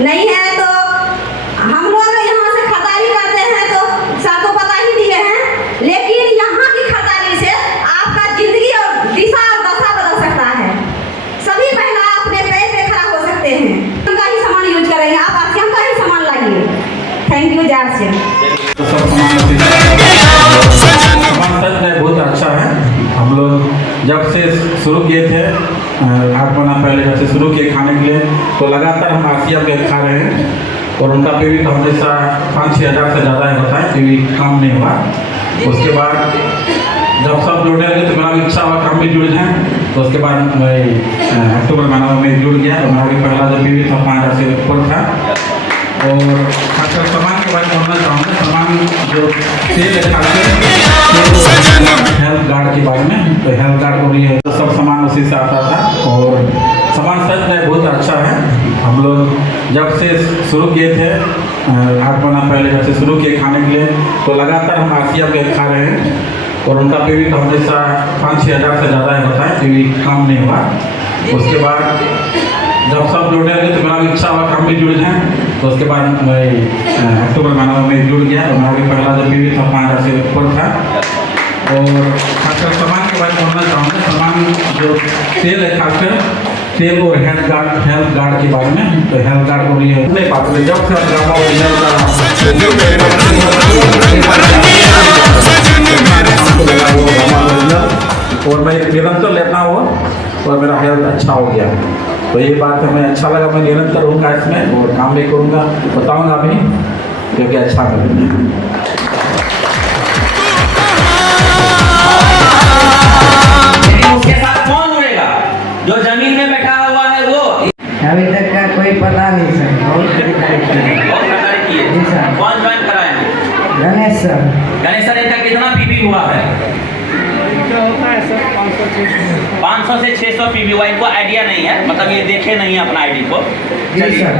नहीं है तो हम लोग यहाँ से खरीदारी करते हैं तो सर तो पता ही दिए हैं, लेकिन यहाँ की खरीदारी से आपका जिंदगी और दिशा और दशा बदल सकता है। सभी महिला अपने पैर पे खड़ा हो सकते हैं। उनका ही सामान यूज करेंगे, आप आसियम का ही सामान लाइए। थैंक यू जासियम। बहुत अच्छा है। हम लोग जब से शुरू किए थे 8 महीना पहले जब से शुरू किए खाने के लिए, तो लगातार हम आसियम के खा रहे हैं और उनका पेमेंट हमेशा 5-6 हज़ार से ज़्यादा होता है, पेमेंट कम नहीं हुआ। उसके बाद जब सब जुड़ने लगे तो मेरा भी इच्छा हुआ हम भी जुड़ जाएँ, तो उसके बाद मैं अक्टूबर महीना में जुड़ गया। और मेरा भी पहला जो पेमेंट था 5,000 से ऊपर था। और खासकर सामान के बारे में बोलना चाहूँगा। सामान जो सेल है खासकर हेल्थ कार्ड के बारे में, तो हेल्थ कार्ड और ये तो सब सामान उसी से आता था। और सामान सच में बहुत अच्छा है। हम लोग जब से शुरू किए थे 8 महीना पहले जब से शुरू किए खाने के लिए, तो लगातार हम आसियम के खा रहे हैं और उनका पेमेंट हमेशा 5-6 हज़ार से ज़्यादा होता है, पेमेंट कम नहीं हुआ। उसके बाद जब सब जुड़ने लगे तो मेरा भी इच्छा हुआ हम भी जुड़ जाएँ, तो उसके बाद मैं अक्टूबर महीना में जुड़ गया। और मेरा भी पहला जो पेमेंट था 5,000 से ऊपर था। और खासकर सामान के बारे में बोलना चाहूँगा। सामान जो सेल है खासकर सेल और हेल्थ कार्ड के बारे में, तो हेल्थ कार्ड और ये नहीं पाते जब से और मैं निरंतर लेता हुआ और मेरा हेल्थ अच्छा हो गया। तो ये बात हमें अच्छा लगा। मैं निरंतर रहूँगा इसमें और काम भी करूँगा, बताऊँगा भी, क्योंकि अच्छा करेंगे। उसके साथ कौन जुड़ेगा? जो जमीन में बैठा हुआ है वो। अभी तक का कोई पता नहीं सर। बहुत खरीदारी की है। जी सर। कौन ज्वाइन कराए हैं? गणेश सर। गणेश सर, इनका कितना पीबी हुआ है? 500 से 600 पीबी हुआ। इनको आइडिया नहीं है, मतलब ये देखे नहीं है अपना आईडी को। चलिए सर।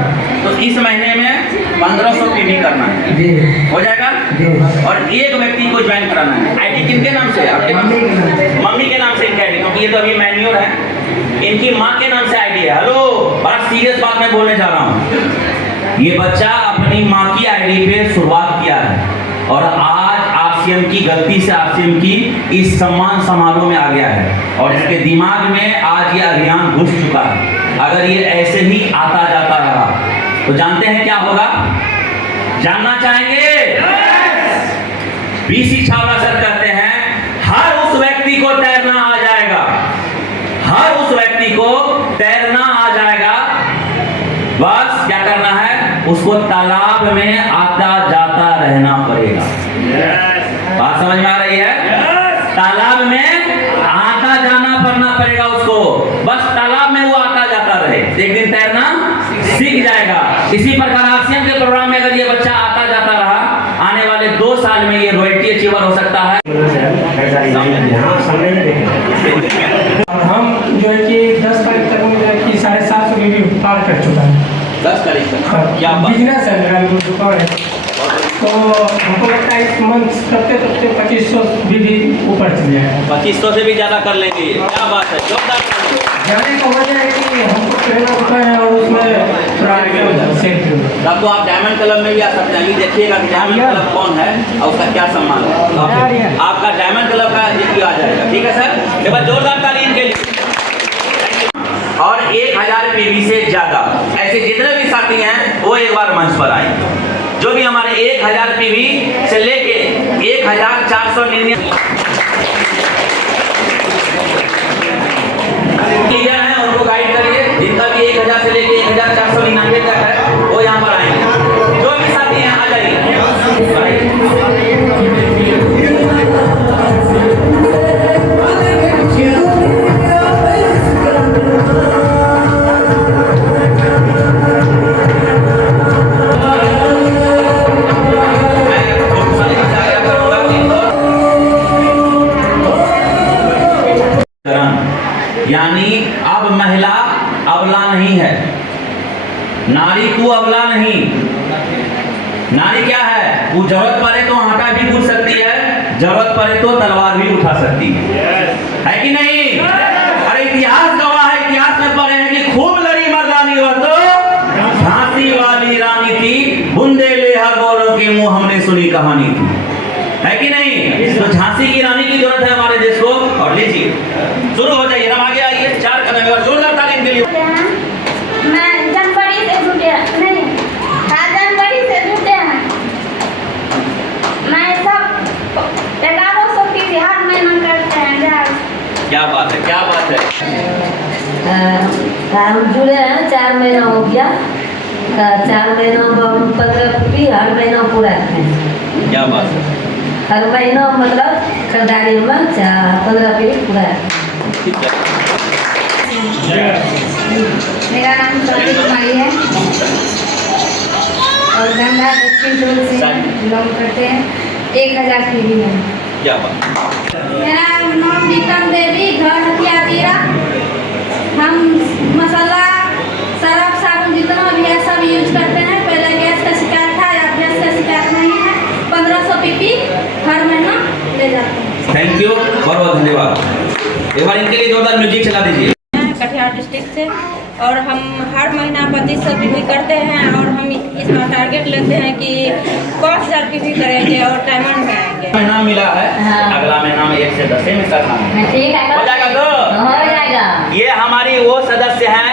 तो इस महीने में 1500 पीबी करना है, जी हो जाएगा। जी। और एक व्यक्ति को ज्वाइन कराना है। आईडी किनके नाम से? आपके मम्मी के नाम से इनकी आईडी, क्योंकि ये तो अभी मैन्योर है। इनकी माँ के नाम से आईडी है। हेलो, बड़ा सीरियस बात मैं बोलने जा रहा हूँ। ये बच्चा अपनी माँ की आईडी पे शुरुआत किया है और आज आसियम की गलती से आसियम की इस सम्मान समारोह में आ गया है और इसके दिमाग में आज ये अभियान घुस चुका है। अगर ये ऐसे ही आता जाता रहा तो जानते हैं क्या होगा? जानना चाहेंगे? बीसी छावला सर कहते हैं हर उस व्यक्ति को तैरना आ जाएगा, हर उस व्यक्ति को तैरना आ जाएगा। बस क्या करना है? उसको तालाब में आता जाता रहना पड़ेगा। बात समझ में आ रही है? तालाब में आता जाना पड़ेगा उसको। बस तालाब में वो आता जाता रहे, एक दिन तैरना सीख जाएगा। इसी प्रकार आसियम के प्रोग्राम में अगर ये बच्चा आता जाता रहा, आने वाले 2 साल में ये रॉयल्टी अचीवर हो सकता है। हम जो है कि 10 तारीख तक में 750 बीबी पार कर चुका है। 10 तारीख तक क्या बिजनेस है मेरा, दुकान है। तो हमको लगता है इस मंथ तबते 2500 बीबी ऊपर चल जाएगा। 2500 से भी ज्यादा कर लेंगे। क्या बात है, जोरदार। जाने का वजह है कि हमको पहला होता है और उसमें तब तो आप डायमंड क्लब में भी आ सकते हैं। देखिएगा कि डायमंड क्लब कौन है और उसका क्या सम्मान है। आपका डायमंड क्लब का ये आ जाएगा। ठीक है सर, एक बार जोरदार ताली इनके लिए। और 1000 पीवी से ज्यादा ऐसे जितने भी साथी हैं वो एक बार मंच पर आए। जो भी हमारे 1000 पीवी से लेके 1499 हैं उनको गाइड करिए। जिनका भी 1000 से लेके 1499 तक है वो यहाँ पर आएंगे। जो भी साथी हैं आ जाइए। यानी अब महिला अबला नहीं है, नारी तू अबला नहीं। नारी क्या है? वो जरूरत पड़े तो आटा भी कूद सकती है, जरूरत पड़े तो तलवार भी उठा सकती है कि नहीं? अरे इतिहास गवाह है, इतिहास में पढ़े हैं कि खूब लड़ी मर्दानी हो तो झांसी वाली के मुंह हमने सुनी कहानी थी, है कि नहीं? तो झांसी की रानी की जरूरत है हमारे देश को। और लीजिए शुरू हो जाइए, हम आगे आइए, 4 कदम और जोरदार तालीम के लिए। मैं जनवरी से जुटे नहीं, हाँ जनवरी से जुटे हैं। मैं सब 1100 की हर महीना करते हैं ब्याज। क्या बात है, क्या बात है। हम जुड़े हैं 4 महीना हो गया। 4 महीनों में हम 15 भी हर महीना पूरा हैं। क्या बात है। हर महीना मतलब खरीदारी में 15 भी पूरा है। मेरा नाम सती कुमारी है और गंगा दक्षिण टोल से बिलोंग करते हैं। 1000 की भी है। क्या बात। मेरा नाम बीतम देवी, घर हथिया तीरा। हम मसाला, सरफ, साबुन जितना भी है सब यूज करते हैं। पहले गैस का शिकायत था, अब गैस का शिकायत नहीं है। 1500 पीपी हर महीना ले जाते हैं। थैंक यू, बहुत बहुत धन्यवाद। एक बार इनके लिए जोरदार म्यूजिक चला दीजिए। कटिहार डिस्ट्रिक्ट से, और हम हर महीना 2500 पीपी करते हैं और हम इस बार टारगेट लेते हैं कि 5000 पीपी करेंगे और डायमंड में आएंगे। महीना मिला है, हाँ। अगला महीना में 1 से 10 में करना है। ठीक है, हो जाएगा तो? हो जाएगा। ये हमारी वो सदस्य हैं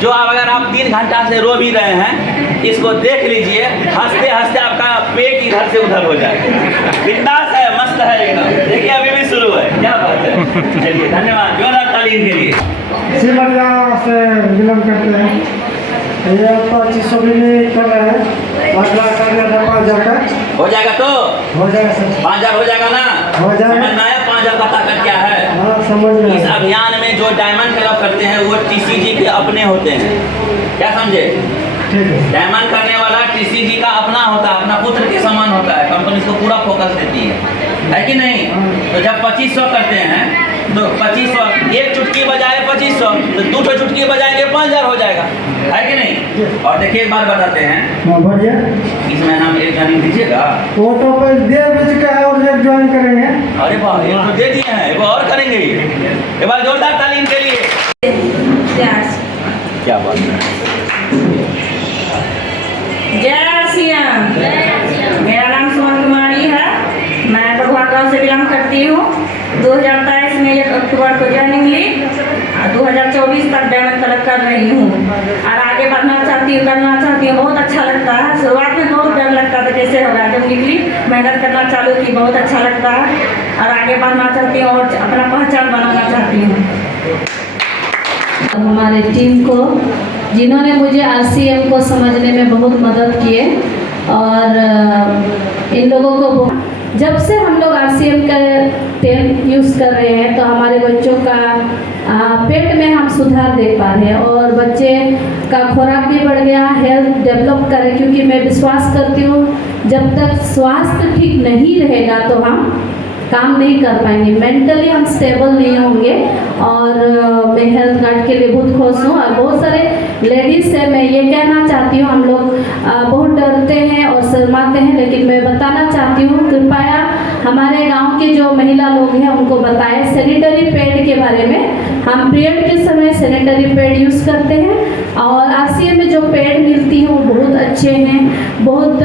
जो अब अगर आप 3 घंटा से रो भी रहे हैं, इसको देख लीजिए, हंसते हंसते आपका पेट इधर से उधर हो जाएगा। बिंदास है, मस्त है एकदम। देखिए अभी भी शुरू है, क्या बात है। चलिए धन्यवाद, जोरदार तालीम के लिए। सिमरिया से बिलोंग करते हैं। ये 2500 भी नहीं कर रहे हैं, अगला करना था 5000 का। हो जाएगा तो? हो जाएगा सर। 5000 हो जाएगा ना? हो जाएगा। समझ में आया 5000 का ताकत क्या है? हाँ समझ में इस आया। अभियान में जो डायमंड क्लब करते हैं वो टीसीजी के अपने होते हैं, क्या समझे? ठीक है। डायमंड करने वाला टीसीजी का अपना होता है, अपना पुत्र के समान होता है। कंपनी इसको पूरा फोकस देती है कि नहीं? तो जब 2500 करते हैं तो 2500, एक चुटकी बजाए 2500, तो 2 चुटकी बजाएंगे 5000 हो जाएगा, है कि नहीं? और देखिए एक बार बताते हैं, हाँ बढ़िया। इसमें हम एक ज्वाइनिंग दीजिएगा। ऑटो पे 1.5 बजे का है और एक ज्वाइन करेंगे। अरे वाह, एक तो दे दिए हैं, एक बार और करेंगे। एक बार जोरदार तालीम के लिए। क्या बात है। जय श्री राम। मेरा नाम सुमन कुमारी है, मैं बगुआ गाँव से बिलोंग करती हूँ। 2023 में 1 अक्टूबर को ज्वाइनिंग ली, 2024 तक डायमंड कलेक्ट कर रही हूँ और आगे बढ़ना चाहती हूँ, करना चाहती हूँ। बहुत अच्छा लगता है। शुरुआत में बहुत डर लगता था कैसे होगा, जब निकली मेहनत करना चालू की, बहुत अच्छा लगता है और आगे बढ़ना चाहती हूँ और अपना पहचान बनाना चाहती हूँ। हमारे टीम को, जिन्होंने मुझे RCM को समझने में बहुत मदद किए, और इन लोगों को जब से हम लोग RCM का तेल यूज़ कर रहे हैं तो हमारे बच्चों का पेट में हम सुधार देख पा रहे हैं और बच्चे का खुराक भी बढ़ गया, हेल्थ डेवलप करें। क्योंकि मैं विश्वास करती हूँ जब तक स्वास्थ्य ठीक नहीं रहेगा तो हम काम नहीं कर पाएंगे, मेंटली हम स्टेबल नहीं होंगे। और मैं हेल्थ कार्ड के लिए बहुत खुश हूँ। और बहुत सारे लेडीज़ से मैं ये कहना चाहती हूँ, हम लोग बहुत डरते हैं और शर्माते हैं, लेकिन मैं बताना चाहती हूँ, कृपया हमारे गांव के जो महिला लोग हैं उनको बताएं सैनिटरी पैड के बारे में। हम पीरियड के समय सैनिटरी पैड यूज़ करते हैं और RCM में जो पैड मिलती है वो बहुत अच्छे हैं, बहुत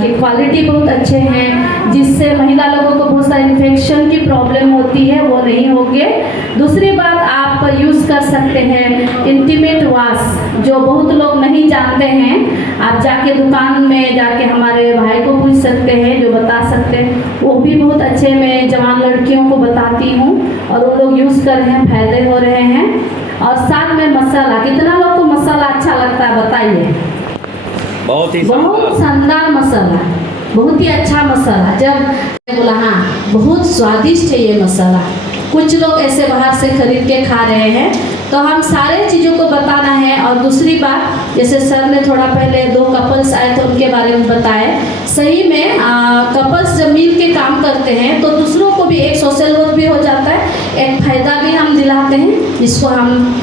की क्वालिटी बहुत अच्छे हैं, जिससे महिला लोगों को बहुत सारी इन्फेक्शन की प्रॉब्लम होती है, वो नहीं होंगे। दूसरी बात, आप यूज़ कर सकते हैं इंटीमेट वाश, जो बहुत लोग नहीं जानते हैं। आप जाके दुकान में जाके हमारे भाई को पूछ सकते हैं, जो बता सकते हैं, वो भी बहुत अच्छे। मैं जवान लड़कियों को बताती हूँ और वो लोग यूज़ कर रहे हैं, फायदे हो रहे हैं। और साथ में मसाला, कितना लोग को मसाला अच्छा लगता है बताइए? बहुत शानदार मसाला, बहुत ही अच्छा मसाला। जब बोला हाँ बहुत स्वादिष्ट है ये मसाला, कुछ लोग ऐसे बाहर से खरीद के खा रहे हैं, तो हम सारे चीज़ों को बताना है। और दूसरी बात, जैसे सर ने थोड़ा पहले 2 कपल्स आए थे उनके बारे में बताए, सही में कपल्स जब मिल के काम करते हैं तो दूसरों को भी एक सोशल वर्क भी हो जाता है, एक फायदा भी हम दिलाते हैं जिसको हम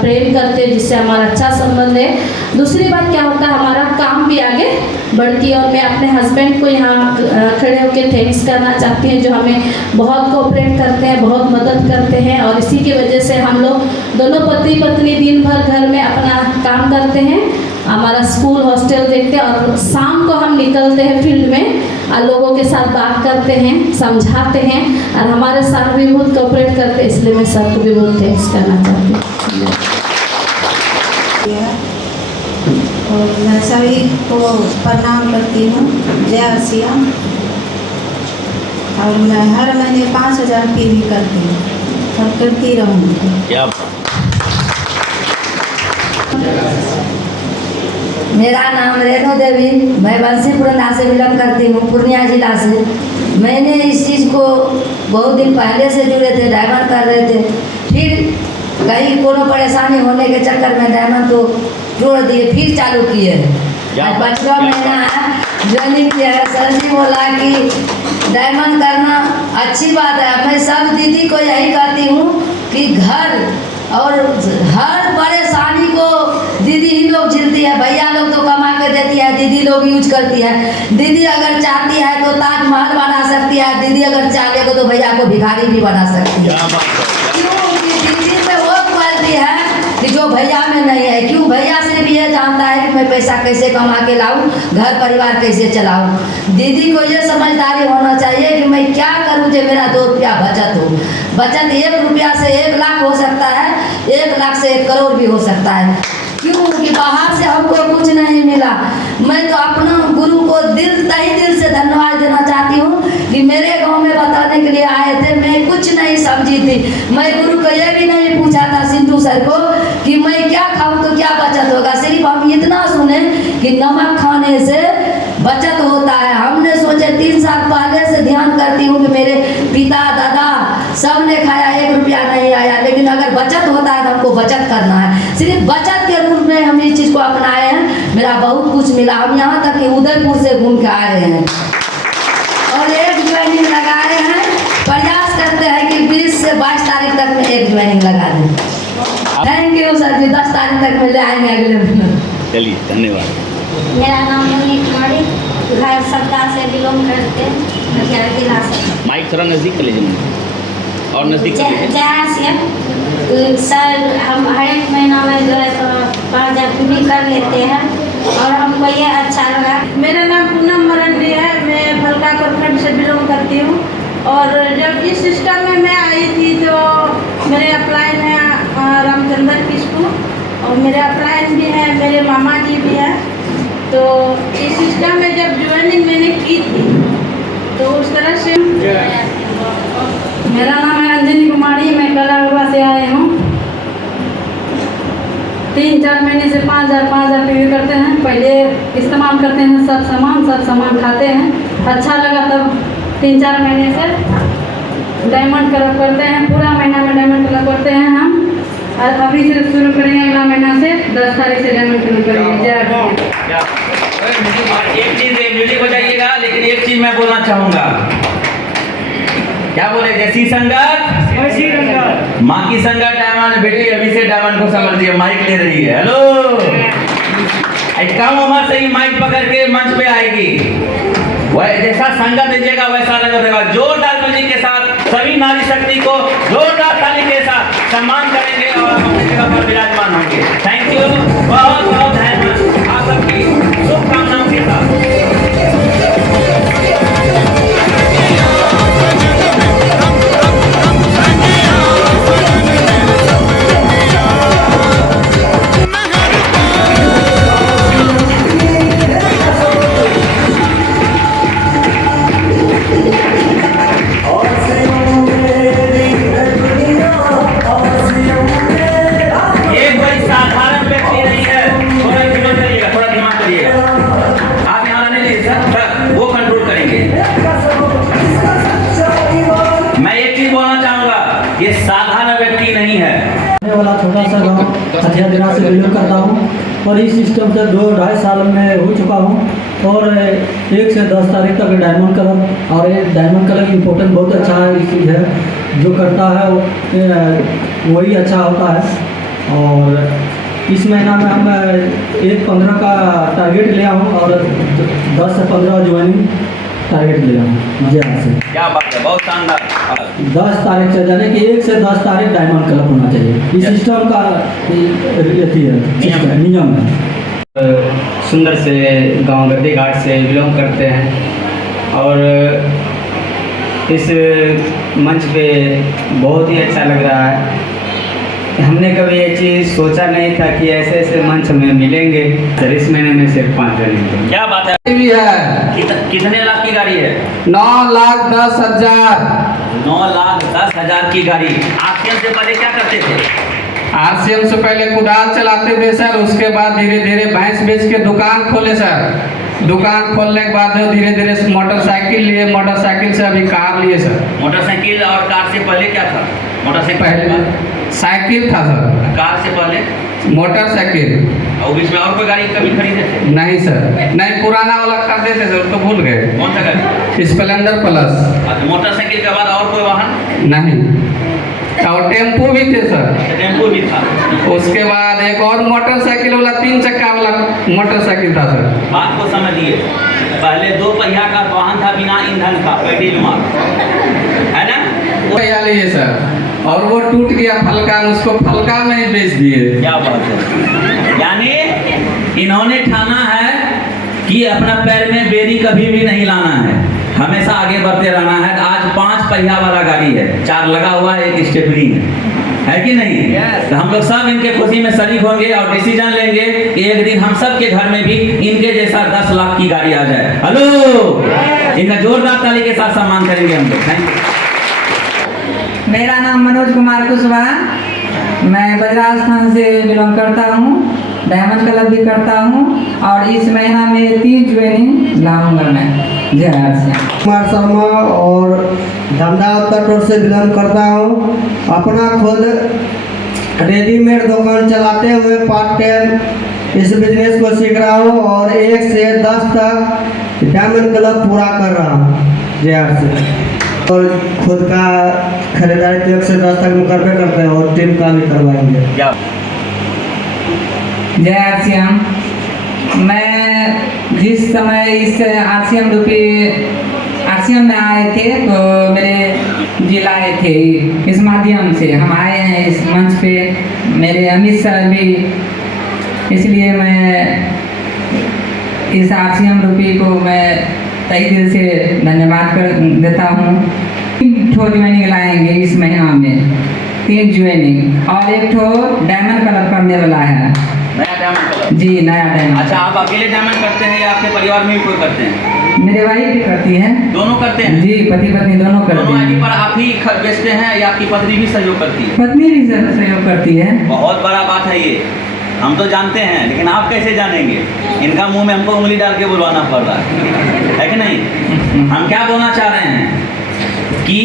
प्रेम करते हैं, जिससे हमारा अच्छा संबंध है। दूसरी बात क्या होता है, हमारा काम भी आगे बढ़ती है। और मैं अपने हस्बैंड को यहाँ खड़े होकर थैंक्स करना चाहती हूँ, जो हमें बहुत कोऑपरेट करते हैं, बहुत मदद करते हैं। और इसी की वजह से हम लोग दोनों पति पत्नी दिन भर घर में अपना काम करते हैं, हमारा स्कूल हॉस्टल देखते हैं, और शाम को हम निकलते हैं फील्ड में और लोगों के साथ बात करते हैं, समझाते हैं, और हमारे साथ भी बहुत कोऑपरेट करते हैं। इसलिए मैं सबको भी बहुत थैंक्स करना चाहती हूँ। और मैं सभी को प्रणाम करती हूँ, जय आसिया। और मैं हर महीने 5,000 फी भी करती हूँ और करती रहूँगी। क्या मेरा नाम रेणु देवी, मैं बंसीपुरना से बिलोंग करती हूँ, पूर्णिया जिला से। मैंने इस चीज़ को बहुत दिन पहले से जुड़े थे, डायमंड कर रहे थे। फिर कहीं कोनो परेशानी होने के चक्कर में डायमंड तो जोड़ दिए, फिर चालू किए। आज 5वां महीना है ज्वाइनिंग किया है। सर जी बोला कि डायमंड करना अच्छी बात है। मैं सब दीदी को यही कहती हूँ कि घर और हर परेशानी को दीदी ही लोग झेलती है। भैया लोग तो कमा के देती है, दीदी लोग यूज करती है। दीदी अगर चाहती है तो ताजमहल बना सकती है, दीदी अगर चाहेगा तो भैया को भिखारी भी बना सकती है। क्योंकि दीदी में वो क्वालिटी है कि जो भैया में नहीं है। क्यों? भैया सिर्फ ये जानता है कि मैं पैसा कैसे कमा के लाऊं, घर परिवार कैसे चलाऊं। दीदी को ये समझदारी होना चाहिए कि मैं क्या करूं जो मेरा 2 रुपया बचत हो। बचत 1 रुपया से 1 लाख हो सकता है, 1 लाख से 1 करोड़ भी हो सकता है। क्यों कि बाहर से हमको कुछ नहीं मिला। मैं तो अपना गुरु को तहे दिल से धन्यवाद देना चाहती हूँ कि मेरे गांव में बताने के लिए आए थे। मैं कुछ नहीं समझी थी। मैं गुरु को यह भी नहीं पूछा था सिंधु सर को कि मैं क्या खाऊं तो क्या बचत होगा। सिर्फ हम इतना सुने कि नमक खाने से बचत होता है। हमने सोचे 3 साल पहले से ध्यान करती हूँ कि मेरे पिता दादा सब ने खाया, 1 रुपया नहीं आया। लेकिन अगर बचत होता है तो हमको बचत करना है। सिर्फ बचत के रूप में हम इस चीज़ को अपनाए हैं। मेरा बहुत कुछ मिला। हम यहाँ तक कि उदयपुर से घूम के आए हैं और 1 ज्वाइनिंग लगाए हैं। प्रयास करते हैं कि 20 से 22 तारीख तक में 1 ज्वाइनिंग लगा दें। थैंक यू सर जी। 10 तारीख तक में ले आएंगे अगले महीने। चलिए, धन्यवाद। मेरा नाम मुन्नी कुमारी, घर सबका से बिलोंग करते हैं, जिला से। माइक थोड़ा नज़दीक कर लीजिए और नज़दीक कर लीजिए। जय सर, हम हर एक महीना में जो है 5,000 भी कर लेते हैं और हमको ये अच्छा लगा। मेरा नाम पूनम मरंडी है, मैं फलका प्रखंड से बिलोंग करती हूँ। और जब इस सिस्टम में मैं आई थी तो मेरे अपलाइन है रामचंद्र किस्कू, और मेरे अपलाइन भी हैं, मेरे मामा जी भी हैं। तो इस सिस्टम में जब ज्वाइनिंग मैंने की थी तो उस तरह से। मेरा नाम है अंजनी कुमारी, मैं कलागुड़ा से आई हूँ। 3-4 महीने से 5,000 पी करते हैं। पहले इस्तेमाल करते हैं सब सामान खाते हैं। अच्छा लगा तब 3-4 महीने से डायमंड कलर करते हैं। पूरा महीना में डायमंड कलर करते हैं हम। और अभी से शुरू करेंगे, अगला महीना से 10 तारीख से डायमंड कलर करेंगे। जय। और एक चीज म्यूजिक हो जाइएगा, लेकिन एक चीज मैं बोलना चाहूंगा। क्या बोले? जैसी संगत वैसी रंगत। माँ की संगत डायमंड। बेटी अभी से डायमंड को समझती है, माइक ले रही है। हेलो, कम उम्र से ही माइक पकड़ के मंच पे आएगी। वह जैसा संगत दीजिएगा वैसा रंग देगा। जोरदार म्यूजिक के साथ सभी नारी शक्ति को जोरदार ताली के साथ सम्मान करेंगे और अपनी जगह पर विराजमान होंगे। थैंक यू, बहुत बहुत धन्यवाद आप सबकी शुभकामनाओं के साथ। वाला छोटा सा गांव हथिया दिना से बिलोंग करता हूं और इस सिस्टम से 2-2.5 साल में हो चुका हूं। और 1 से 10 तारीख तक डायमंड कलर, और ये डायमंड कलर इम्पोर्टेंट बहुत अच्छा है चीज़ है। जो करता है वही अच्छा होता है। और इस महीना में हम 1-15 का टारगेट लिया हूँ और 10 से 15 ज्वाइनिंग टारगेट लिया हूँ जी हाँ से। क्या बात है, बहुत शानदार। 10 तारीख से जाने कि 1 से 10 तारीख डायमंड क्लब होना चाहिए। इस सिस्टम का नियम है। सुंदर से गांव गद्दी घाट से बिलोंग करते हैं और इस मंच पे बहुत ही अच्छा लग रहा है। हमने कभी ये चीज़ सोचा नहीं था कि ऐसे ऐसे मंच में मिलेंगे। सर इस महीने में सिर्फ 5 जने। क्या बात है। भी है कितने लाख की गाड़ी है? 9,10,000। 9,10,000 की गाड़ी। आरसीएम से पहले क्या करते थे? आरसीएम से पहले कुदाल चलाते थे सर, उसके बाद धीरे धीरे भैंस बेच के दुकान खोले सर। दुकान खोलने के बाद धीरे धीरे मोटरसाइकिल लिए, मोटरसाइकिल से अभी कार लिए सर। मोटरसाइकिल और कार से पहले क्या था? मोटरसाइकिल पहले साइकिल था सर। कार से पहले मोटरसाइकिल। और बीच में और कोई गाड़ी कभी खरीदे थे? नहीं सर, नहीं पुराना वाला खरीदे थे सर, तो भूल गए। कौन सा गाड़ी? Splendor plus. मोटरसाइकिल के बाद और कोई वाहन? नहीं। और टेम्पो भी थे सर। टेम्पो भी था। उसके बाद एक और मोटरसाइकिल वाला 3 चक्का वाला मोटरसाइकिल था सर। बात को समझिए, पहले 2 पहिया का वाहन था बिना ईंधन का, पेट्रोल मार, है ना? वो लिए सर, और वो टूट गया फलका, उसको फलका में ही बेच दिए। क्या बात है। यानी इन्होंने ठाना है कि अपना पैर में बेरी कभी भी नहीं लाना है, हमेशा आगे बढ़ते रहना है। आज 5 पहिया वाला गाड़ी है, 4 लगा हुआ है, 1 स्टेपनी है कि नहीं? तो हम लोग सब इनके खुशी में शरीक होंगे और डिसीजन लेंगे कि एक दिन हम सब के घर में भी इनके जैसा 10 लाख की गाड़ी आ जाए। हेलो, इनका जोरदार ताली के साथ सम्मान करेंगे हम लोग। Thank you. मेरा नाम मनोज कुमार कुशवाहा, मैं बजराज स्थान से बिलोंग करता हूँ, डायमंड क्लब भी करता हूँ और इस महीना में 3 ज्वाइनिंग लाऊंगा मैं। जय हरसिया। कुमार शर्मा और धमदा उत्तर रोड से बिलोंग करता हूँ। अपना खुद रेडीमेड दुकान चलाते हुए पार्ट टाइम इस बिजनेस को सीख रहा हूँ और 1 से 10 तक डायमंड क्लब पूरा कर रहा हूँ। जय हरसिया। और खुद का खरीदारी तो 1 से 10 तक में करते करते हैं और टीम का भी करवाएंगे। जय आरसीएम। मैं जिस समय इस आरसीएम में आए थे तो मेरे जिला आए थे, इस माध्यम से हम आए हैं इस मंच पे, मेरे अमित सर भी, इसलिए मैं इस आरसीएम रूपी को मैं तहे दिल से धन्यवाद कर देता हूँ। 3 ठो ज्वाइनिंग लाएंगे इस महीना में, 3 ज्वाइनिंग और 1 ठो डायमंड क्लब करने वाला है। नया डायमंड क्लब? जी, नया डायमंड। अच्छा, आप अकेले डायमंड करते हैं या आपके परिवार में भी कोई करते हैं? मेरे वाइफ भी करती हैं। दोनों करते हैं? जी, पति पत्नी दोनों करते हैं। दोनों आईडी पर आप ही बेचते हैं या आपकी पत्नी भी सहयोग करती है? पत्नी भी सहयोग करती है। बहुत बड़ा बात है ये, हम तो जानते हैं लेकिन आप कैसे जानेंगे? इनका मुंह में हमको उंगली डाल के बुलवाना पड़ रहा है कि नहीं? हम क्या बोलना चाह रहे हैं कि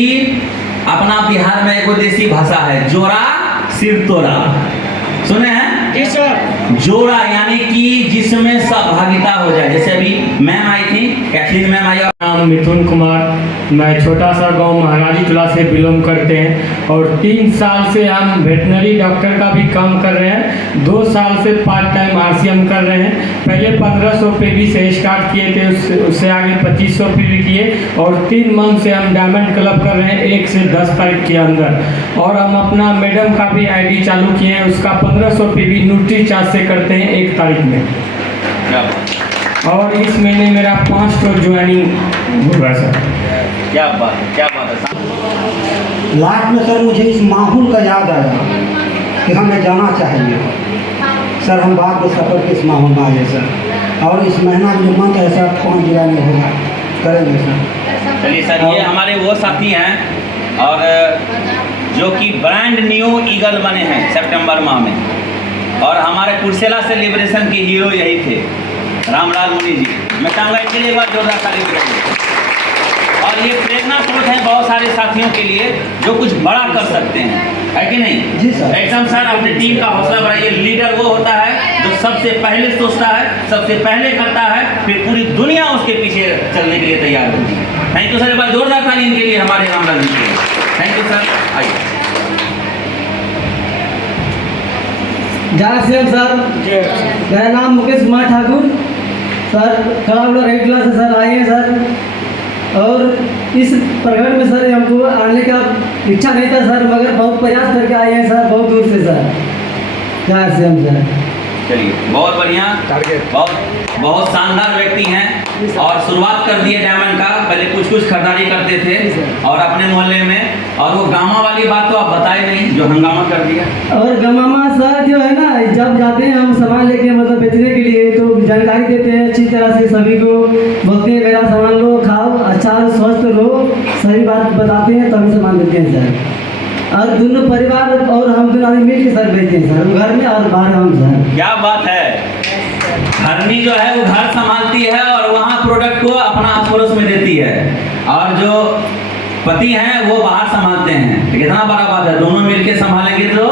अपना बिहार में एक देसी भाषा है, जोड़ा सिर तोड़ा, सुने हैं? जी सर। जोड़ा यानी कि जिसमें सहभागिता हो जाए। जैसे अभी मैम आई थी, कैथलीन मैम आई। नाम मिथुन कुमार, मैं छोटा सा गांव महाराजी टोला से बिलोंग करते हैं और 3 साल से हम वेटनरी डॉक्टर का भी काम कर रहे हैं। 2 साल से पार्ट टाइम आरसीएम कर रहे हैं। पहले 1500 पे भी से स्टार्ट किए थे, उससे आगे 2500 पे भी किए और 3 मंथ से हम डायमंड क्लब कर रहे हैं 1 से 10 तारीख के अंदर। और हम अपना मैडम का भी आईडी चालू किए हैं, उसका 1500 पे भी न्यूट्री चार्ज से करते हैं 1 तारीख में। और इस महीने मेरा 5 ठो ज्वाइनिंग हुआ सर। क्या बात है, क्या बात है। लास्ट में सर मुझे इस माहौल का याद आया कि हमें जाना चाहिए सर। हम बाद में सफर के इस माहौल में आए सर, और इस महीना में मंथ है सर 5 ज्वाइनिंग होगा, करेंगे सर। चलिए सर, ये हमारे वो साथी हैं और जो कि ब्रांड न्यू ईगल बने हैं सितंबर माह में, और हमारे कुर्सेला से लिबरेशन के हीरो यही थे, रामलाल मुनि जी। मैं चाहूँगा इनके लिए एक बार जोरदार ताली बजाइए। और ये प्रेरणा स्रोत है बहुत सारे साथियों के लिए जो कुछ बड़ा कर सकते हैं, है कि नहीं? जी सर। एकदम सर अपनी टीम का हौसला बढ़ाइए। लीडर वो होता है जो सबसे पहले सोचता है, सबसे पहले करता है, फिर पूरी दुनिया उसके पीछे चलने के लिए तैयार होती है। थैंक यू सर, एक बार जोरदार ताली इनके लिए, हमारे रामलाल जी के लिए। Thank you sir. आइए। जय श्री राम सर। मेरा नाम मुकेश कुमार ठाकुर सर, खड़ा हुआ 8 क्लास से सर आए हैं सर। और इस प्रखंड में सर हमको आने का इच्छा नहीं था सर, मगर बहुत प्रयास करके आए हैं सर, बहुत दूर से सर। जय श्री राम सर। चलिए, बहुत बढ़िया, बहुत शानदार व्यक्ति हैं और शुरुआत कर दिए डायमंड का। पहले कुछ खरीदारी करते थे और अपने मोहल्ले में, और वो गामा वाली बात तो आप बताए नहीं जो हंगामा कर दिया। और गमामा सर जो है ना, जब जाते हैं हम सामान लेके मतलब बेचने के लिए, तो जानकारी देते हैं अच्छी तरह से सभी को, बोलते हैं मेरा सामान लो, खाओ, अच्छा स्वस्थ रहो, सही बात बताते हैं तभी सामान देते हैं सर। और दोनों परिवार और हम दोनों आदमी मिल के सर बेचते हैं सर, घर में और बाहर हम सर। क्या बात है। घरनी जो है वो घर संभालती है और वहाँ प्रोडक्ट को अपना आस पड़ोस में देती है, और जो पति हैं वो बाहर संभालते हैं। कितना बड़ा बात है, दोनों मिलके संभालेंगे तो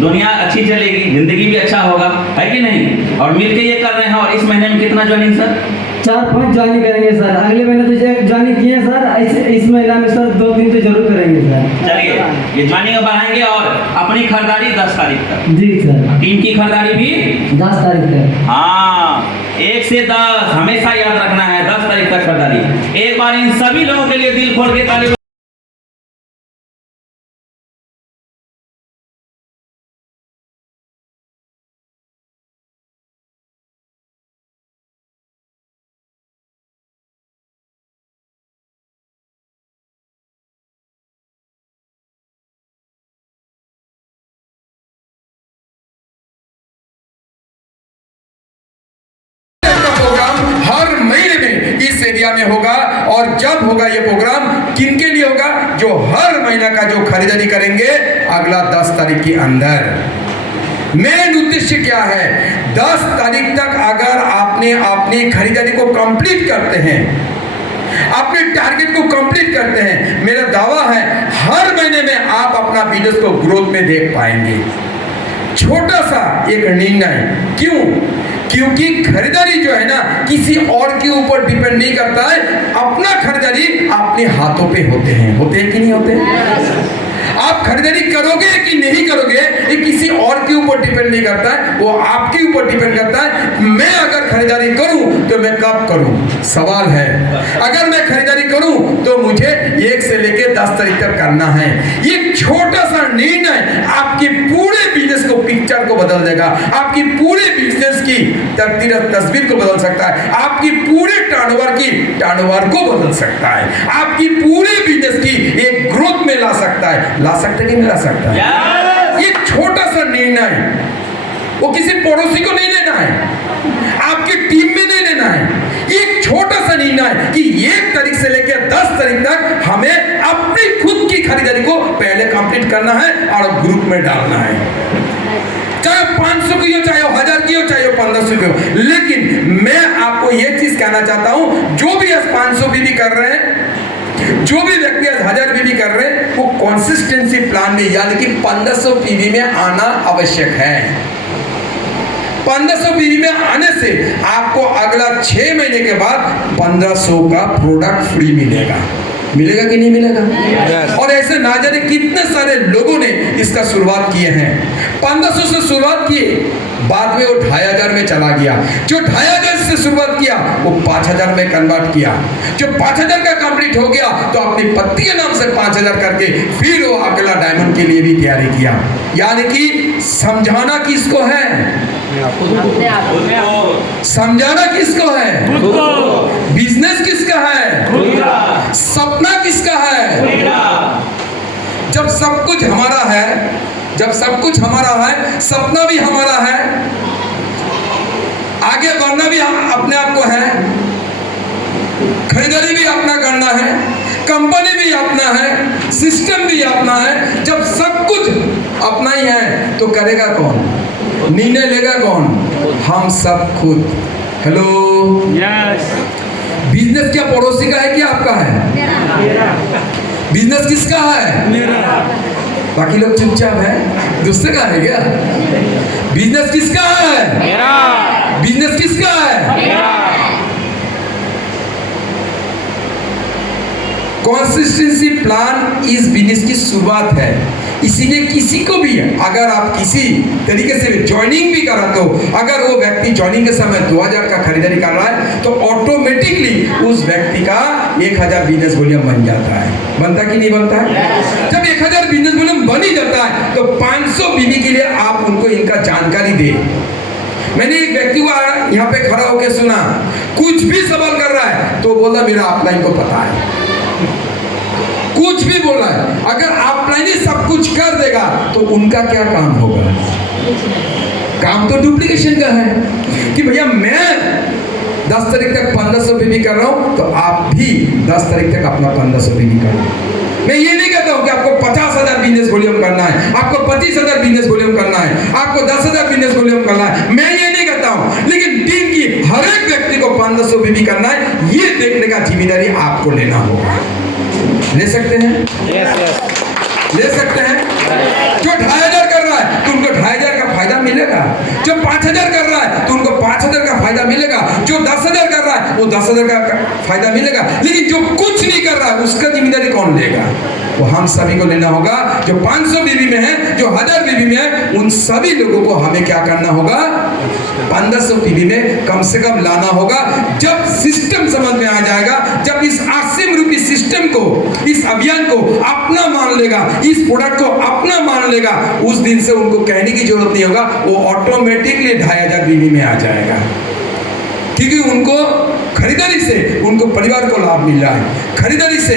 दुनिया अच्छी चलेगी, जिंदगी भी अच्छा होगा, है कि नहीं? और मिलके ये कर रहे हैं। और इस महीने में कितना ज्वाइनिंग सर? 4-5 ज्वाइनिंग करेंगे सर। अगले महीने तो एक ज्वाइनिंग किए सर, इस महीना में सर 2 दिन तो जरूर करेंगे सर। चलिए, ये ज्वाइनिंग बढ़ाएंगे और अपनी खरीदारी 10 तारीख तक। जी सर। टीम की खरीदारी भी 10 तारीख तक। हाँ, 1 से 10 हमेशा याद रखना है, 10 तारीख तक खरीदारी। एक बार इन सभी लोगों के लिए दिल खोल के ताली। हर महीने में इस एरिया में होगा। और जब होगा ये प्रोग्राम, किनके लिए होगा? जो हर महीना का जो खरीदारी करेंगे अगला 10 तारीख के अंदर। मेन उद्देश्य क्या है? 10 तारीख तक अगर आपने अपनी खरीदारी को कंप्लीट करते हैं, अपने टारगेट को कंप्लीट करते हैं, मेरा दावा है हर महीने में आप अपना बिजनेस को ग्रोथ में देख पाएंगे। छोटा सा एक निर्णय, क्यों? क्योंकि खरीदारी जो है ना किसी और के ऊपर डिपेंड नहीं करता है, अपना खरीदारी अपने हाथों पे होते हैं कि नहीं होते? आप खरीदारी करोगे कि नहीं करोगे ये किसी और के ऊपर डिपेंड नहीं करता है, वो आपके ऊपर डिपेंड करता है। मैं अगर खरीदारी करूं तो मैं कब करूं, सवाल है। अगर मैं खरीदारी करूं तो मुझे 1 से लेकर 10 तारीख तक करना है। एक छोटा सा निर्णय आपके पूरे बिजनेस को, पिक्चर को बदल देगा, आपकी पूरे बिजनेस की तस्वीर को बदल सकता है, आपकी पूरे टर्नओवर को बदल सकता है, आपकी पूरे बिजनेस की एक ग्रोथ में ला सकता है। ला सकता है कि नहीं ला सकता है? ये छोटा सा निर्णय वो किसी पड़ोसी को नहीं लेना है, आपकी टीम में नहीं लेना है। एक छोटा सा निर्णय कि 1 तारीख से लेकर 10 तारीख तक हमें अपनी खुद की खरीदारी को पहले कंप्लीट करना है और ग्रुप में डालना है। चाहे 500 की हो, चाहे 1000 की हो, चाहे 1500 की हो। लेकिन मैं आपको यह चीज कहना चाहता हूं, जो भी 500 भी कर रहे हैं, जो भी व्यक्ति 1000 भी कर रहे हैं, वो कंसिस्टेंसी प्लान में यानी कि 1500 पीवी में आना आवश्यक है। 1500 पीवी में आने से आपको अगला 6 महीने के बाद 1500 का प्रोडक्ट फ्री मिलेगा। मिलेगा कि नहीं मिलेगा? yes. और ऐसे ना जाने कितने सारे लोगों ने इसका शुरुआत किए हैं। 1500 से शुरुआत किए, बाद में वो 2500 में चला गया। जो 2500 से शुरुआत किया वो 5000 में कन्वर्ट किया। जो 5000 का कंप्लीट हो गया तो अपनी पत्नी के नाम से 5000 करके फिर वो अगला डायमंड के लिए भी तैयारी किया। यानी कि समझाना किसको है? समझाना किसको है? बिजनेस किसका है? सपना किसका है? जब सब कुछ हमारा है, जब सब कुछ हमारा है, सपना भी हमारा है, आगे बढ़ना भी अपने आप को है, खरीदारी भी अपना करना है, कंपनी भी अपना है, सिस्टम भी अपना है। जब सब कुछ अपना ही है तो करेगा कौन? निर्णय लेगा कौन? हम सब खुद। Hello, yes. बिजनेस क्या पड़ोसी का है कि आपका है? बिजनेस किसका है? मेरा। बाकी लोग चुपचाप है, दूसरे का है क्या? बिजनेस किसका है? मेरा। बिजनेस किसका है? मेरा। कंसिस्टेंसी प्लान इस बिजनेस की शुरुआत है। इसीलिए किसी को भी अगर आप किसी तरीके से ज्वाइनिंग भी कराते हो, अगर वो व्यक्ति ज्वाइनिंग के समय 2000 का खरीदारी कर रहा है तो ऑटोमेटिकली उस व्यक्ति का 1000 बिजनेस वॉल्यूम बन जाता है। बनता कि नहीं बनता है? जब 1000 बिजनेस वॉल्यूम बन ही जाता है तो 500 बीवी के लिए आप उनको इनका जानकारी दे। मैंने एक व्यक्ति को यहाँ पे खड़ा होकर सुना, कुछ भी सवाल कर रहा है तो बोला मेरा अपलाइन को पता है, कुछ भी बोल रहा है। अगर अपलाइन ही सब कुछ कर देगा तो उनका क्या काम होगा? काम तो डुप्लीकेशन का है कि भैया मैं 10 तारीख तक 1500 बीवी कर रहा हूं तो आप भी 10 तारीख तक अपना 1500 बीवी करो। मैं ये नहीं कहता हूं कि आपको 50,000 बिजनेस वॉल्यूम करना है, आपको 25,000 बिजनेस वॉल्यूम करना है, आपको 10,000 बिजनेस वॉल्यूम करना है, मैं ये नहीं कहता हूं। लेकिन टीम की हर एक व्यक्ति को 1500 बीवी करना है, ये देखने का जिम्मेदारी आपको लेना होगा। ले सकते हैं? ले सकते हैं? जो 2500 कर रहा है तो उनको 2500 का फायदा मिलेगा, जो 5000 कर रहा है तो उनको 5000 का फायदा मिलेगा, जो 10,000 कर रहा है वो 10,000 का फायदा मिलेगा। लेकिन जो कुछ नहीं कर रहा है उसका जिम्मेदारी कौन लेगा? वो हम सभी को लेना होगा। जो 500 बीवी में है, जो 1000 बीवी में है, उन सभी लोगों को हमें क्या करना होगा? 1500 बीवी में कम से कम लाना होगा। जब सिस्टम समझ में आ जाएगा, जब इस आसिम रूपी सिस्टम को, इस अभियान को अपना मान लेगा, इस प्रोडक्ट को अपना मान लेगा, उस दिन से उनको कहने की जरूरत नहीं होगा, वो ऑटोमेटिकली 2500 बीवी में आ जाएगा। क्योंकि उनको खरीदारी से उनको परिवार को लाभ मिल रहा है, खरीदारी से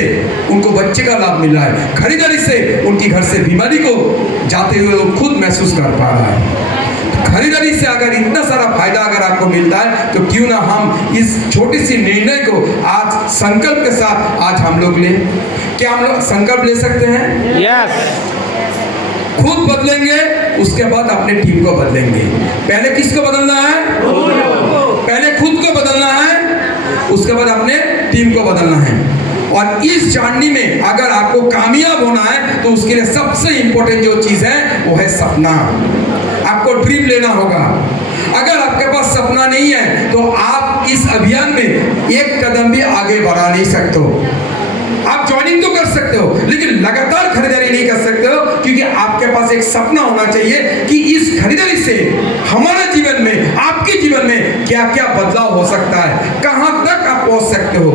उनको बच्चे का लाभ मिल रहा है, खरीदारी से उनकी घर से बीमारी को जाते हुए वो खुद महसूस कर पा रहा है। खरीदारी से अगर इतना सारा फायदा अगर आपको मिलता है तो क्यों ना हम इस छोटी सी निर्णय को आज संकल्प के साथ आज हम लोग ले। क्या हम लोग संकल्प ले सकते हैं? यस। खुद बदलेंगे, उसके बाद अपने टीम को बदलेंगे। पहले किसको बदलना है? पहले खुद को बदलना है, उसके बाद अपने टीम को बदलना है। और इस जर्नी में अगर आपको कामयाब होना है तो उसके लिए सबसे इंपॉर्टेंट जो चीज है वो है सपना। आपको ड्रीम लेना होगा। अगर आपके पास सपना नहीं है तो आप इस अभियान में एक कदम भी आगे बढ़ा नहीं सकते हो। आप ज्वाइनिंग तो कर सकते हो लेकिन लगातार खरीदारी नहीं कर सकते हो, क्योंकि आपके पास एक सपना होना चाहिए कि इस खरीदारी से हमारे जीवन में, आपके जीवन में क्या क्या बदलाव हो सकता है, कहां तक आप पहुंच सकते हो।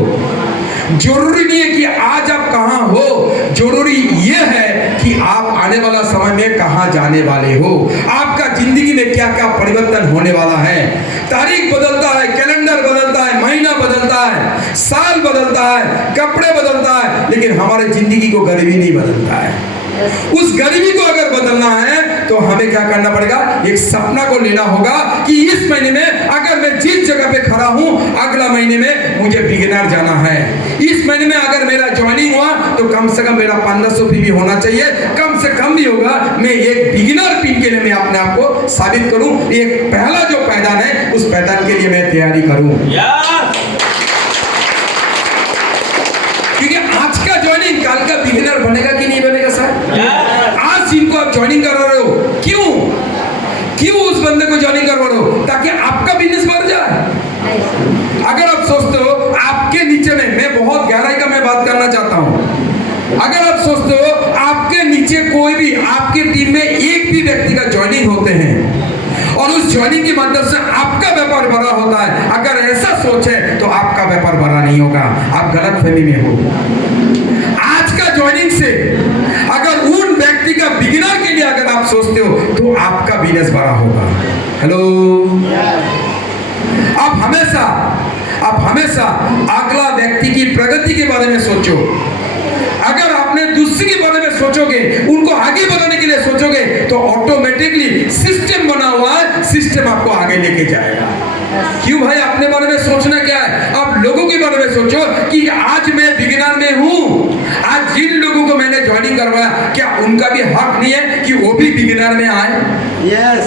जरूरी नहीं है कि आज आप कहां हो, जरूरी यह है कि आप आने वाला समय में कहां जाने वाले हो, आपका जिंदगी में क्या क्या परिवर्तन होने वाला है। तारीख बदलता है, कैलेंडर बदलता है, महीना बदलता है, साल बदलता है, कपड़े बदलता है, लेकिन हमारे जिंदगी को गरीबी नहीं बदलता है। उस गरीबी को अगर बदलना है तो हमें क्या करना पड़ेगा? एक सपना को लेना होगा कि इस महीने में अगर मैं जिस जगह पे खड़ा हूं, अगला महीने में मुझे बिगिनर जाना है। इस महीने में अगर मेरा ज्वाइनिंग हुआ तो कम से कम मेरा 1500 भी होना चाहिए, कम से कम भी होगा। मैं एक बिगिनर पिन के लिए मैं अपने आप को साबित करूं, एक पहला जो पैदान है उस पैदान के लिए मैं तैयारी करूं। क्योंकि आज का ज्वाइनिंग कल का बिगिनर बनेगा कि नहीं बनेगा सर? आज जिनको आप ज्वाइनिंग कर रहे हो, क्यों उस बंदे को ज्वाइनिंग करवा रहे हो? ताकि आपका बिजनेस बढ़ जाए। अगर आप सोचते हो आपके नीचे में, मैं बहुत गहराई का मैं बात करना चाहता हूं, अगर आप सोचते हो आपके नीचे कोई भी, आपकी टीम में एक भी व्यक्ति का ज्वाइनिंग होते हैं और उस ज्वाइनिंग के माध्यम से आपका व्यापार बड़ा होता है, अगर ऐसा सोच है तो आपका व्यापार बड़ा नहीं होगा, आप गलत फहमी में हो। आज का ज्वाइनिंग से अगर उन व्यक्ति का बिगिनर के लिए अगर आप सोचते हो तो आपका बिजनेस बड़ा होगा। हेलो, आप हमेशा अगला व्यक्ति की प्रगति के बारे में सोचो। अगर आपने दूसरे के बारे में सोचोगे, उनको आगे बढ़ाने के लिए सोचोगे तो ऑटोमेटिकली सिस्टम बना हुआ है, सिस्टम आपको आगे लेके जाएगा। क्यों भाई? अपने बारे में सोचना क्या है? आप लोगों के बारे में सोचो कि आज मैं बिगिनर में हूं, आज जिन लोगों को मैंने ज्वाइनिंग करवाया क्या उनका भी हक नहीं है कि वो भी बिगिनर में आए? यस,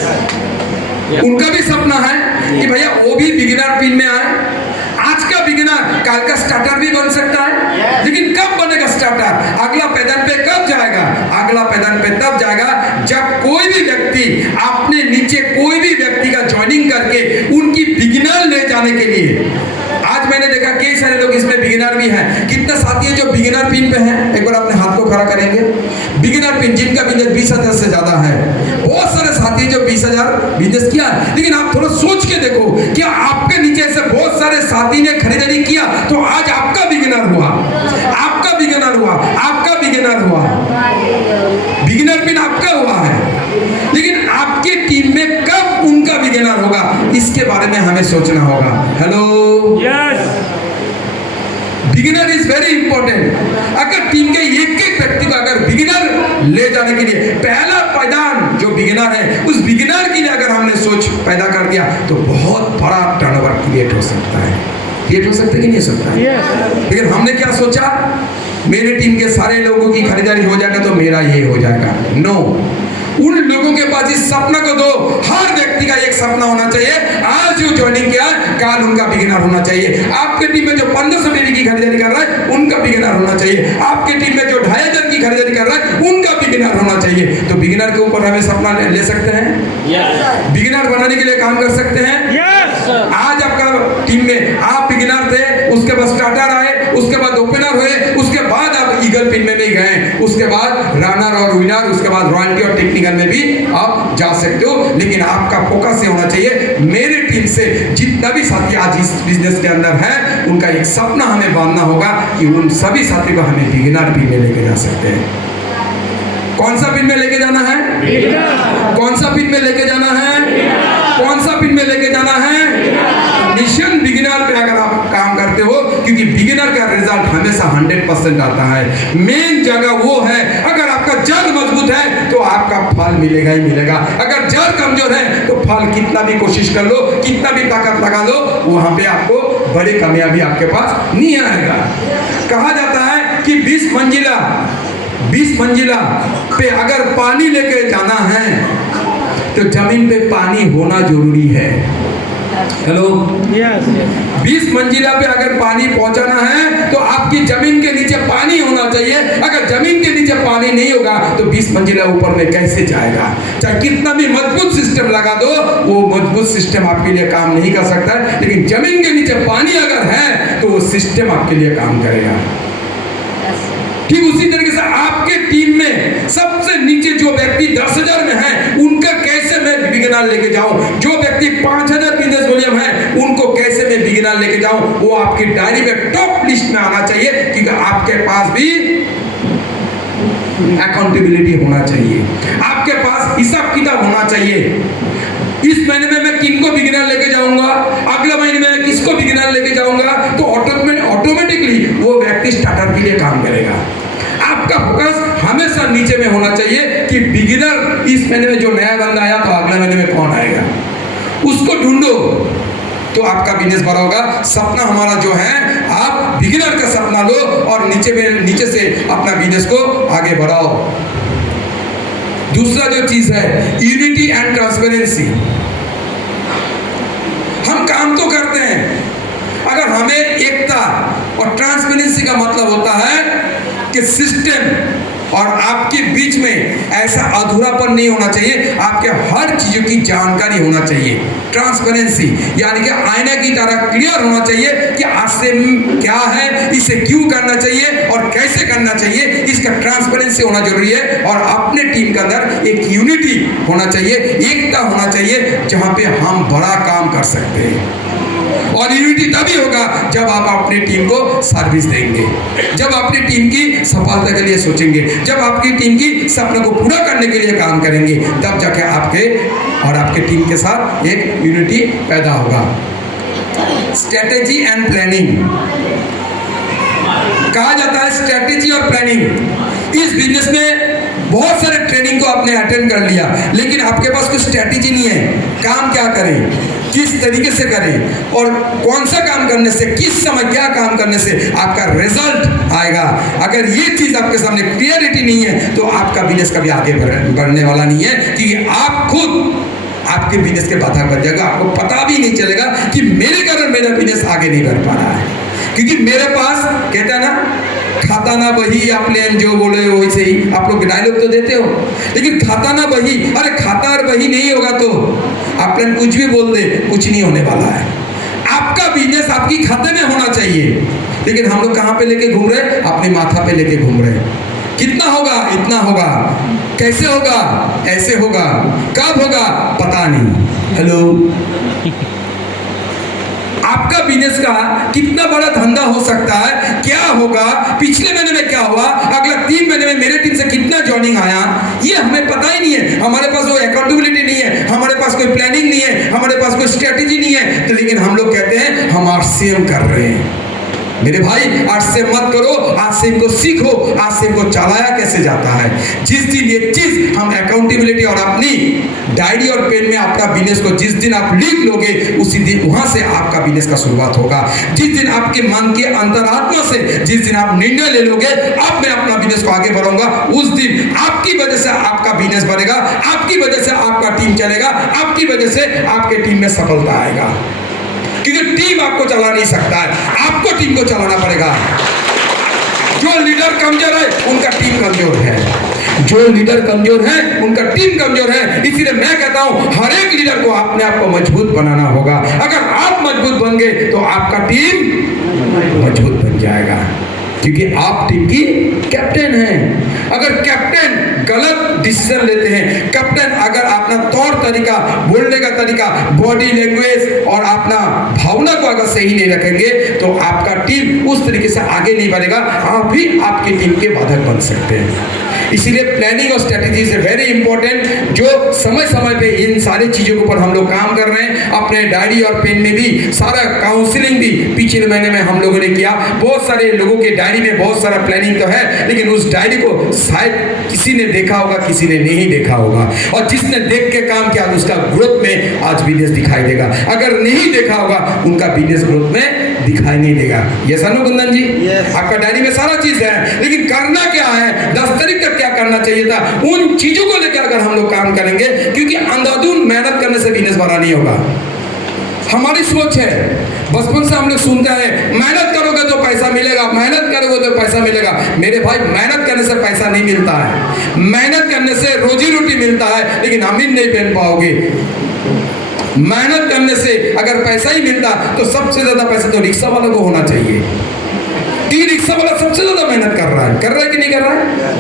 उनका भी सपना है कि भैया वो भी बिगिनर पिन में आए। आज का बिगिनर कल का स्टार्टर भी बन सकता है, लेकिन कब जाने के लिए। आज मैंने देखा कई सारे लोग इसमें बिगिनर भी हैं। कितने साथी हैं जो बिगिनर पिन पे हैं? एक बार अपने हाथ को खड़ा करेंगे। बिगिनर पिन जिनका बिजनेस 20,000 से ज्यादा है, बहुत सारे साथी जो 20,000 बिजनेस किया है। लेकिन आप थोड़ा सोच के देखो, क्या आपके नीचे से बहुत सारे साथी ने खरीदारी किया तो आज आपका बिगिनर हुआ, आपका बिगिनर हुआ, आपका बिगिनर हुआ, बिगिनर पिन आपका हुआ है। लेकिन आपके टीम में कब उनका बिगिनर होगा, इसके बारे में हमें सोचना होगा। Hello, beginner is very important. अगर टीम के एक एक व्यक्ति को अगर बिगिनर ले जाने के लिए पहला पायदान जो बिगिनर है, उस बिगिनर के लिए अगर हमने सोच पैदा कर दिया तो बहुत बड़ा टर्नओवर क्रिएट हो सकता है। क्रिएट हो सकता है कि नहीं हो सकता है? लेकिन हमने क्या सोचा, मेरे टीम के सारे लोगों की खरीदारी हो जाएगा तो मेरा ये हो जाएगा। नो, उन लोगों के पास इस सपना को दो। हर व्यक्ति का एक सपना होना चाहिए। आज जो ज्वाइनिंग किया, काल उनका बिगिनर होना चाहिए। आपके टीम में जो 1500 बेबी की खरीदारी कर रहा है, उनका बिगिनर होना चाहिए। आपके टीम में जो 2500 की खरीदारी कर रहा है, उनका बिगिनर होना चाहिए। तो बिगिनर के ऊपर हमें सपना ले सकते हैं, बिगिनर बनाने के लिए काम कर सकते हैं। आज आपका टीम में आप बिगिनर थे, उसके बाद स्टार्टर आए, उसके बाद ओपनर हुए, उसके बाद आप ईगल पिन में भी गए, उसके बाद रनर और विनर, उसके बाद रॉयल्टी और टेक्निकल में भी आप जा सकते हो। लेकिन आपका फोकस ये होना चाहिए, मेरे टीम से जितना भी साथी आज इस बिजनेस के अंदर है, उनका एक सपना हमें बांधना होगा कि उन सभी साथियों को हमें बिगिनर पिन में लेके जा सकते हैं। कौन सा पिन में लेके जाना है? कौन सा पिन में लेके जाना है? कौन सा पिन में लेके जाना है? मिशन बिगिनर पे अगर आप काम करते हो, क्योंकि बिगिनर का रिजल्ट हमेशा 100% आता है। मेन जगह वो है, अगर आपका जड़ मजबूत है तो आपका फल मिलेगा ही मिलेगा। अगर जड़ कमजोर है तो फल कितना भी कोशिश कर लो, कितना भी ताकत लगा लो, वहां पे आपको बड़ी कामयाबी आपके पास नहीं आएगा। कहा जाता है कि 20 मंजिला पे अगर पानी लेके जाना है तो जमीन पे पानी होना जरूरी है। हेलो, 20 मंजिला पे अगर पानी पहुंचाना है तो आपकी जमीन के नीचे पानी होना चाहिए। अगर जमीन के नीचे पानी नहीं होगा तो 20 मंजिला ऊपर में कैसे जाएगा? चाहे कितना भी मजबूत सिस्टम लगा दो, वो मजबूत सिस्टम आपके लिए काम नहीं कर सकता है। लेकिन जमीन के नीचे पानी अगर है तो वो सिस्टम आपके लिए काम करेगा। ठीक उसी तरीके से आपके टीम में सबसे नीचे जो व्यक्ति 10,000 में है, उनका कैसे मैं बिगिनर लेके जाऊं? जो व्यक्ति 5,000 बिजनेस वॉल्यूम है, उनको कैसे मैं बिगिनर लेके जाऊं? वो आपकी डायरी में टॉप लिस्ट में आना चाहिए, क्योंकि आपके पास भी अकाउंटेबिलिटी होना चाहिए, आपके पास हिसाब किताब होना चाहिए। इस महीने में मैं किनको बिगिनर लेके जाऊंगा, अगले महीने में किसको बिगिनर लेके जाऊंगा, तो ऑटोमेटिकली वो व्यक्ति स्टार्टर के लिए काम करेगा। आपका फोकस हमेशा नीचे में होना चाहिए कि बिगिनर इस महीने में जो नया बंदा आया तो अगले महीने में कौन आएगा, उसको ढूंढो तो आपका बिजनेस बड़ा होगा। सपना हमारा जो है, आप बिगिनर का सपना लो और नीचे से अपना बिजनेस को आगे बढ़ाओ। दूसरा जो चीज है, यूनिटी एंड ट्रांसपेरेंसी। हम काम तो करते हैं, अगर हमें एकता और ट्रांसपेरेंसी का मतलब होता है कि सिस्टम और आपके बीच में ऐसा अधूरापन नहीं होना चाहिए, आपके हर चीजों की जानकारी होना चाहिए। ट्रांसपेरेंसी यानी कि आईना की तरह क्लियर होना चाहिए कि आज से क्या है, इसे क्यों करना चाहिए और कैसे करना चाहिए, इसका ट्रांसपेरेंसी होना जरूरी है। और अपने टीम के अंदर एक यूनिटी होना चाहिए, एकता होना चाहिए, जहां पे हम बड़ा काम कर सकते हैं। और यूनिटी तभी होगा जब आप अपनी टीम को सर्विस देंगे, जब अपनी टीम की सफलता के लिए सोचेंगे, जब आपकी टीम की सपने को पूरा करने के लिए काम करेंगे, तब जाके आपके और आपके टीम के साथ एक यूनिटी पैदा होगा। स्ट्रेटेजी एंड प्लानिंग कहा जाता है, स्ट्रेटेजी और प्लानिंग। इस बिजनेस में बहुत सारे ट्रेनिंग को आपने अटेंड कर लिया, लेकिन आपके पास कोई स्ट्रेटेजी नहीं है, काम क्या करें, किस तरीके से करें और कौन सा काम करने से, किस समय क्या काम करने से आपका रिजल्ट आएगा। अगर ये चीज आपके सामने क्लियरिटी नहीं है तो आपका बिजनेस कभी आगे बढ़ने वाला नहीं है, क्योंकि आप खुद आपके बिजनेस के बाधा बन जाएगा। आपको पता भी नहीं चलेगा कि मेरे कारण मेरा बिजनेस आगे नहीं बढ़ पा रहा है, क्योंकि मेरे पास कहता है ना, खाता ना बही आप प्लेन जो बोले वैसे ही। आप लोग डायलॉग तो देते हो, लेकिन खाता ना बही, अरे खाता और बही नहीं होगा तो आप प्लेन कुछ भी बोल दे, कुछ नहीं होने वाला है। आपका बिजनेस आपकी खाते में होना चाहिए, लेकिन हम लोग कहाँ पे लेके घूम रहे? अपने माथा पे लेके घूम रहे। कितना होगा? इतना होगा। कैसे होगा? ऐसे होगा। कब होगा? पता नहीं। हेलो, आपका बिजनेस का कितना बड़ा धंधा हो सकता है? क्या होगा? पिछले महीने में क्या हुआ? अगला 3 महीने में मेरे टीम से कितना जॉइनिंग आया, ये हमें पता ही नहीं है। हमारे पास वो अकाउंटेबिलिटी नहीं है, हमारे पास कोई प्लानिंग नहीं है, हमारे पास कोई स्ट्रेटेजी नहीं है। तो लेकिन हम लोग कहते हैं हम आरसीएम कर रहे हैं। मेरे भाई, आज से मत करो, आज से इनको सीखो, आज से इनको चलाया कैसे जाता है। जिस दिन ये चीज हम अकाउंटेबिलिटी और अपनी डायरी और पेन में आपका बिजनेस को जिस दिन आप लिख लोगे, उसी दिन वहां से आपका बिजनेस का शुरुआत होगा। जिस दिन आपके मन के अंतरात्मा से जिस दिन आप निर्णय ले लोगे, अब मैं अपना बिजनेस को आगे बढ़ाऊंगा, उस दिन आपकी वजह से आपका बिजनेस बढ़ेगा, आपकी वजह से आपका टीम चलेगा, आपकी वजह से आपके टीम में सफलता आएगा। क्योंकि टीम आपको चला नहीं सकता है, आपको टीम को चलाना पड़ेगा। जो लीडर कमजोर है उनका टीम कमजोर है, जो लीडर कमजोर है उनका टीम कमजोर है। इसीलिए मैं कहता हूं हर एक लीडर को अपने आप को मजबूत बनाना होगा। अगर आप मजबूत बन गए तो आपका टीम मजबूत बन जाएगा, क्योंकि आप टीम की कैप्टन हैं। अगर कैप्टन गलत डिसीजन लेते हैं, कैप्टन अगर अपना तौर तरीका, बोलने का तरीका, बॉडी लैंग्वेज और अपना भावना को अगर सही नहीं रखेंगे, तो आपका टीम उस तरीके से आगे नहीं बढ़ेगा, आप भी आपकी टीम के बाधक बन सकते हैं। इसीलिए प्लानिंग और स्ट्रेटेजी इज वेरी इंपॉर्टेंट, जो समय समय पे इन सारी चीजों के ऊपर हम लोग काम कर रहे हैं। अपने डायरी और पेन में भी सारा काउंसलिंग भी पिछले महीने में हम लोगों ने किया। बहुत सारे लोगों के डायरी में बहुत सारा प्लानिंग तो है, लेकिन उस डायरी को शायद किसी ने देखा होगा, किसी ने नहीं देखा होगा, और जिसने देख के काम किया उसका ग्रोथ में आज बिजनेस दिखाई देगा। अगर नहीं देखा होगा, उनका बिजनेस ग्रोथ में दिखाई नहीं देगा। ये सनु कुंदन जी, आपका डायरी में सारा चीज है, लेकिन करना क्या है, 10 तारीख तक क्या करना चाहिए था, उन चीजों को लेकर अगर हम लोग काम करेंगे, क्योंकि अंधाधुंध मेहनत करने से बिजनेस बड़ा नहीं होगा। हमारी सोच है, बचपन से हम लोग सुनते हैं मेहनत करोगे तो पैसा मिलेगा, मेहनत करोगे तो पैसा मिलेगा। मेरे भाई, मेहनत करने से पैसा नहीं मिलता है, मेहनत करने से रोजी रोटी मिलता है, लेकिन अमीर नहीं बन पाओगे। मेहनत करने से अगर पैसा ही मिलता तो सबसे ज्यादा पैसा तो रिक्शा वाला को होना चाहिए, कि रिक्शा वाला सबसे ज्यादा मेहनत कर रहा है कि नहीं कर रहा है?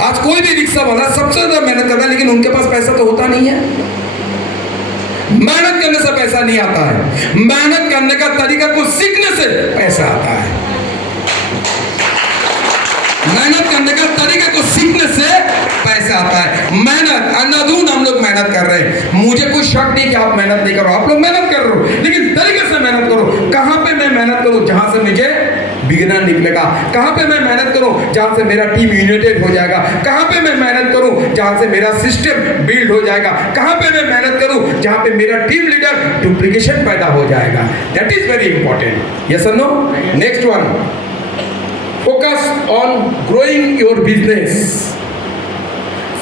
आज कोई भी रिक्शा वाला सबसे ज्यादा मेहनत कर रहा है, लेकिन उनके पास पैसा तो होता नहीं है। मेहनत करने से पैसा नहीं आता है, मेहनत करने का तरीका को सीखने से पैसा आता है। मेहनत करने का तरीका को सीखने से पैसा आता है। मेहनत अंधाधुंध हम लोग मेहनत कर रहे हैं। मुझे कोई शक नहीं कि आप मेहनत नहीं करो, आप लोग मेहनत कर रहे हो, लेकिन तरीके से मेहनत करो। कहां पे मैं मेहनत करूं? जहां से मुझे बिगिनर निकलेगा। कहां पे मैं मेहनत करूं? जहां से मेरा टीम यूनाइटेड हो जाएगा। कहां पे मैं मेहनत करूं? जहां से मेरा सिस्टम बिल्ड हो जाएगा। कहां पे मैं मेहनत करूं? जहां पे मेरा टीम लीडर डुप्लीकेशन पैदा हो जाएगा। That is very important. Yes और no? Next one, focus on growing your business.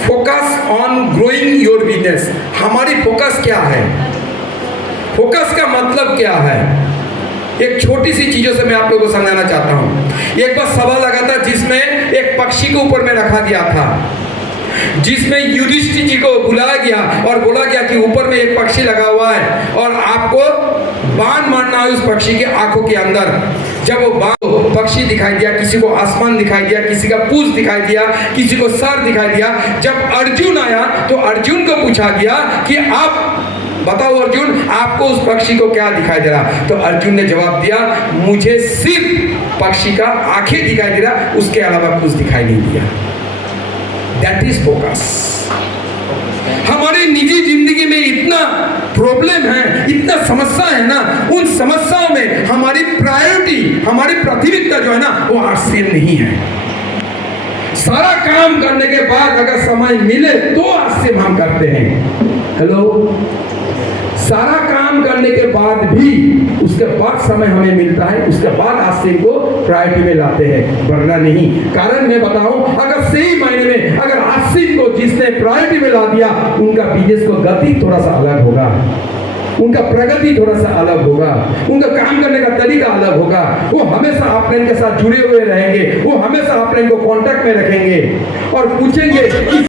Focus on growing your business. हमारी फोकस क्या है? फोकस का मतलब क्या है? एक छोटी सी चीजों से मैं आप लोगों को समझाना चाहता हूं। एक बार सवाल लगा था जिसमें एक पक्षी के ऊपर में रखा गया था, जिसमें युधिष्ठिर जी को बुलाया गया और बोला गया कि ऊपर में एक पक्षी लगा हुआ है और आपको बाण मारना है उस पक्षी के आंखों के अंदर। जब वो बाण पक्षी दिखाई दिया, किसी को आसमान दिखाई दिया, किसी का पूंछ दिखाई दिया, किसी को सर दिखाई दिया। जब अर्जुन आया तो अर्जुन को पूछा गया कि आप बताओ अर्जुन, आपको उस पक्षी को क्या दिखाई दे रहा? तो अर्जुन ने जवाब दिया, मुझे सिर्फ पक्षी का आंखें दिखाई दे रहा, उसके अलावा कुछ दिखाई नहीं दिया। That is focus. हमारी निजी जिंदगी में इतना प्रॉब्लम है, इतना समस्या है ना, उन समस्याओं में हमारी प्रायोरिटी, हमारी प्राथमिकता जो है ना, वो आरसीएम नहीं है। सारा काम करने के बाद अगर समय मिले तो आरसीएम हम करते हैं। हेलो, सारा काम करने के बाद भी उसके बाद समय हमें मिलता है, उसके बाद आरसीएम को प्रायोरिटी में लाते हैं, वरना नहीं। कारण मैं बताऊं, अगर सही मायने में अगर आरसीएम को जिसने प्रायोरिटी में ला दिया, उनका बिजनेस को गति थोड़ा सा अलग होगा, उनका प्रगति थोड़ा सा अलग होगा, उनका काम करने का तरीका अलग होगा। वो हमेशा अपने के साथ जुड़े हुए रहेंगे, वो हमेशा अपने को कांटेक्ट में रखेंगे और पूछेंगे कि